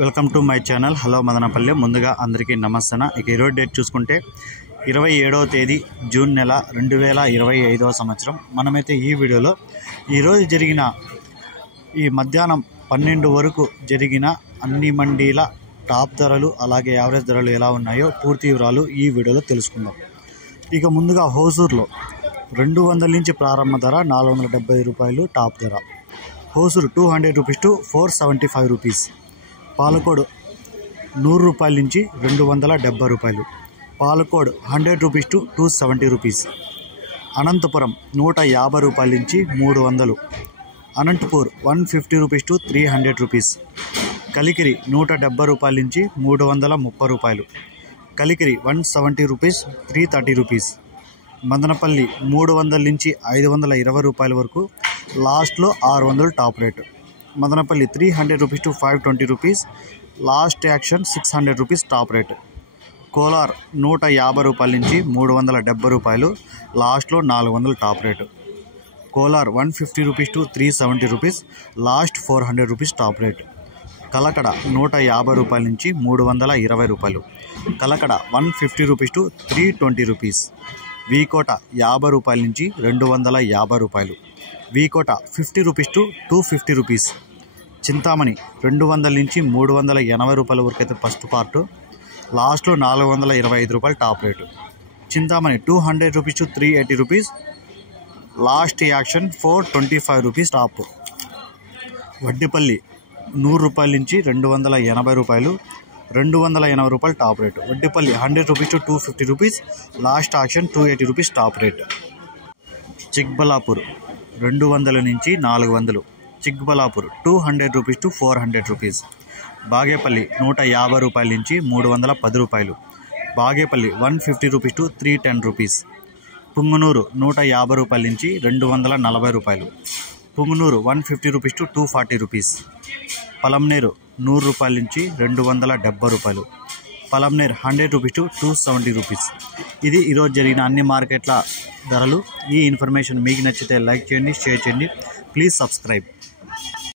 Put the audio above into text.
Welcome to my channel hello Madanapalle. ముందుగా అందరికీ నమస్తే. ఇక ఈరోజు డేట్ చూసుకుంటే 27వ తేదీ జూన్ నెల 2025వ సంవత్సరం. మనమైతే ఈ వీడియోలో ఈరోజు జరిగిన ఈ మధ్యాహ్నం 12 వరకు జరిగిన అన్ని మండీల టాప్ ధరలు అలాగే యావరేజ్ ధరలు ఎలా ఉన్నాయో పూర్తి వివరాలు ఈ వీడియోలో తెలుసుకుందాం. ఇక ముందుగా హోసూరులో 200 నుంచి ప్రారంభ ధర 475 రూపాయలు టాప్ ధర. Hosur 200 rupees to 475 rupees. Palacode 100 రూపాయల నుంచి 270 రూపాయలు. Palacode 100 rupees to 270 rupees. Anantapuram 150 రూపాయల నుంచి 300. Anantapur 150 rupees to 300 rupees. Kalikiri 170 రూపాయల నుంచి 330 రూపాయలు. Kalikiri 170 rupees 330 rupees. మదనపల్లి 300 నుంచి 520 రూపాయల వరకు, లాస్ట్లో 600 top rate. Madanapalle 300 rupees to 520 rupees, last action 600 rupees top rate. Kolar 150 రూపాయల నుంచి 370 రూపాయలు, లాస్ట్లో 400 top rate. Kolar 150 rupees to 370 rupees, last 400 rupees top rate. Kalakada 150 రూపాయల నుంచి 320 రూపాయలు. Kalakada 150 rupees to 320 rupees. V Kota 50 రూపాయల నుంచి 250 రూపాయలు. V Kota 50 rupees to 250 rupees. Chintamani 200 నుంచి 380 రూపాయల వరకు అయితే ఫస్ట్ పార్టు, లాస్ట్లో 425 రూపాయలు top rate. Chintamani 200 rupees to 380 rupees, last action 425 rupees top. Vaddipalli 100 రూపాయల నుంచి 280 రూపాయలు, 280 రూపాయలు top rate. Vaddipalli 100 rupees to 250 rupees, last action 280 rupees top rate. Chikballapur 200 నుంచి 400. Chikballapur 200 rupees to 400 rupees. Bagepalli 150 రూపాయల నుంచి 310 రూపాయలు. Bagepalli 150 rupees to 310 rupees. Punganur 150 రూపాయల నుంచి 240 రూపాయలు. Punganur 150 rupees to 240 rupees. Palamaner 100 రూపాయల నుంచి 270 రూపాయలు. Palamaner 100 rupees to 270 rupees. ఇది ఈరోజు జరిగిన అన్ని మార్కెట్ల ధరలు. ఈ ఇన్ఫర్మేషన్ మీకు నచ్చితే లైక్ చేయండి, షేర్ చేయండి, ప్లీజ్ సబ్స్క్రైబ్.